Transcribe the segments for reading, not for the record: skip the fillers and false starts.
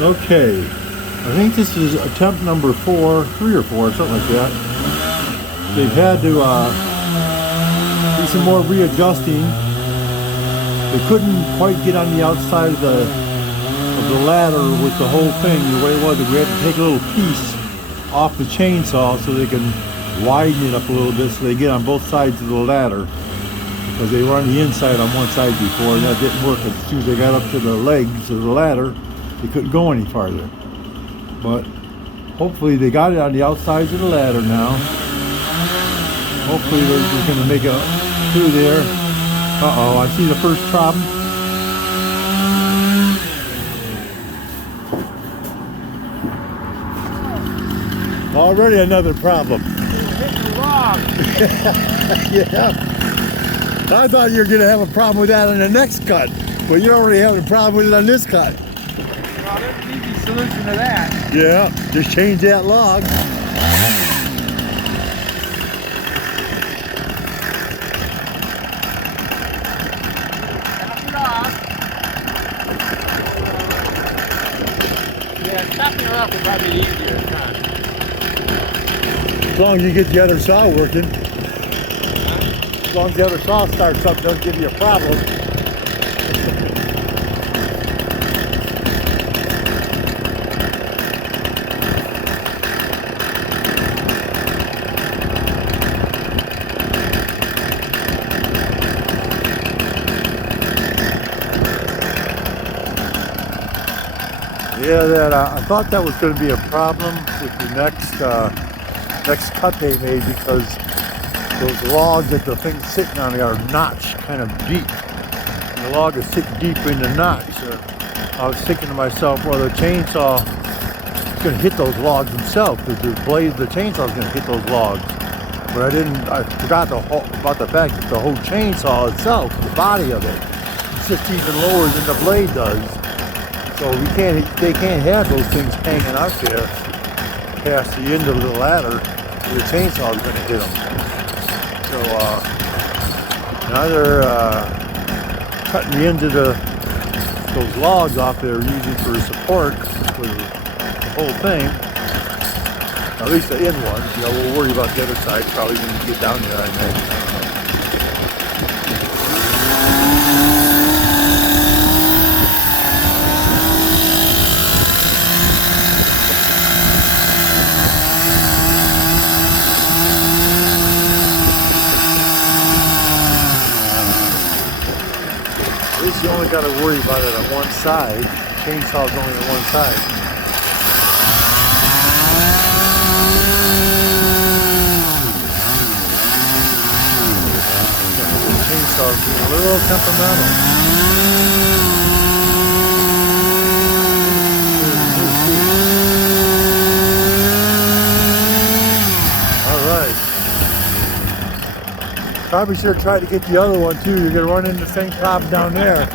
Okay, I think this is attempt number 3 or 4, something like that. They've had to do some more readjusting. They couldn't quite get on the outside of the ladder with the whole thing. The way it was, we had to take a little piece off the chainsaw so they can widen it up a little bit so they get on both sides of the ladder. Because they were on the inside on one side before, and that didn't work. As soon as they got up to the legs of the ladder, they couldn't go any farther. But hopefully they got it on the outsides of the ladder now. Hopefully they're going to make it through there. Uh-oh, I see the first problem. Already another problem. Hitting the log. Yeah. I thought you were going to have a problem with that on the next cut, but you're already having a problem with it on this cut. Well, there's an easy solution to that. Yeah, just change that log. Top it off. Yeah, topping her off would probably be easier, huh? As long as you get the other saw working. As long as the other saw starts up, doesn't give you a problem. Yeah, I thought that was going to be a problem with the next cut they made, because those logs that the thing's sitting on are notched kind of deep. And the log is sitting deep in the notch. So I was thinking to myself, well, the chainsaw is going to hit those logs themselves, because the blade of the chainsaw is going to hit those logs. But I forgot about the fact that the whole chainsaw itself, the body of it, sits even lower than the blade does. So they can't have those things hanging out there past the end of the ladder where the chainsaw is going to hit them. So now they're cutting the end of those logs off there, using for support for the whole thing. At least the end ones. You know, we'll worry about the other side probably when we get down there, I think. You only got to worry about it on one side. The chainsaw's only on one side. The chainsaw's being a little temperamental. All right. Probably should have tried to get the other one too. You're going to run into the same problem down there.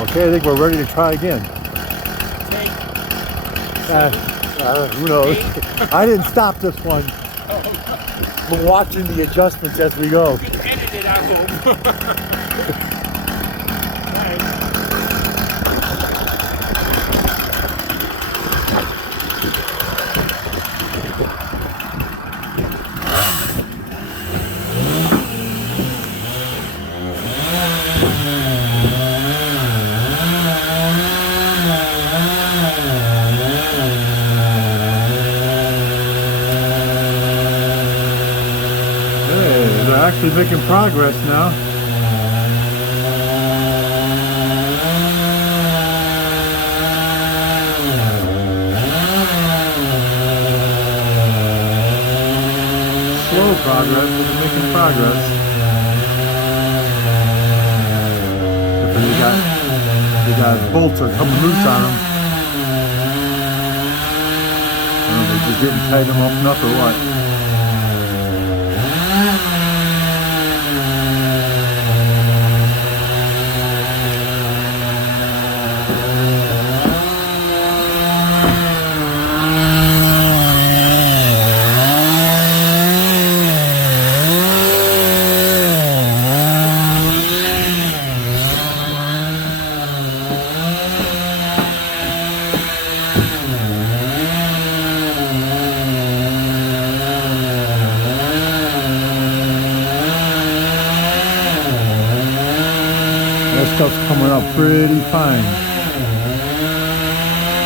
Okay, I think we're ready to try again. Who knows? I didn't stop this one. I'm watching the adjustments as we go. Edit it, I hope. They're actually making progress now. progress, but they're making progress. But they got bolts or a couple loose on them. I don't know, they just didn't tighten them up enough or what. That stuff's coming up pretty fine.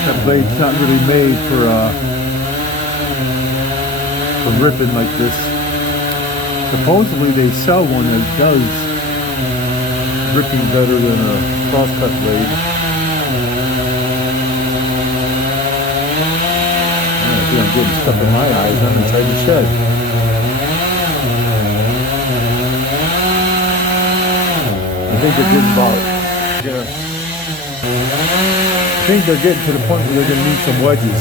That blade's not really made for ripping like this. Supposedly they sell one that does ripping better than a crosscut blade. I think I'm getting stuff in my eyes. I'm inside the shed. I think they're getting about, I think they're getting to the point where they're going to need some wedges.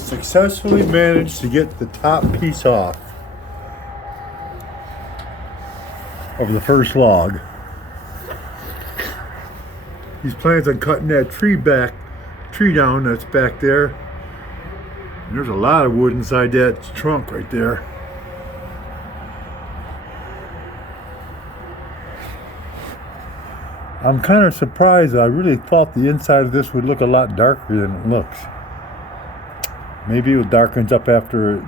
successfully managed to get the top piece off of the first log. He plans on cutting that tree down that's back there. And there's a lot of wood inside that trunk right there. I'm kind of surprised. I really thought the inside of this would look a lot darker than it looks. Maybe it darkens up after,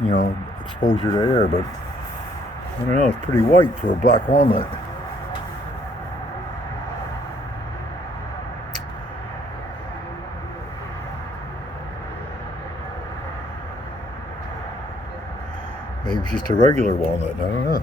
exposure to air, but I don't know, it's pretty white for a black walnut. Maybe it's just a regular walnut, I don't know.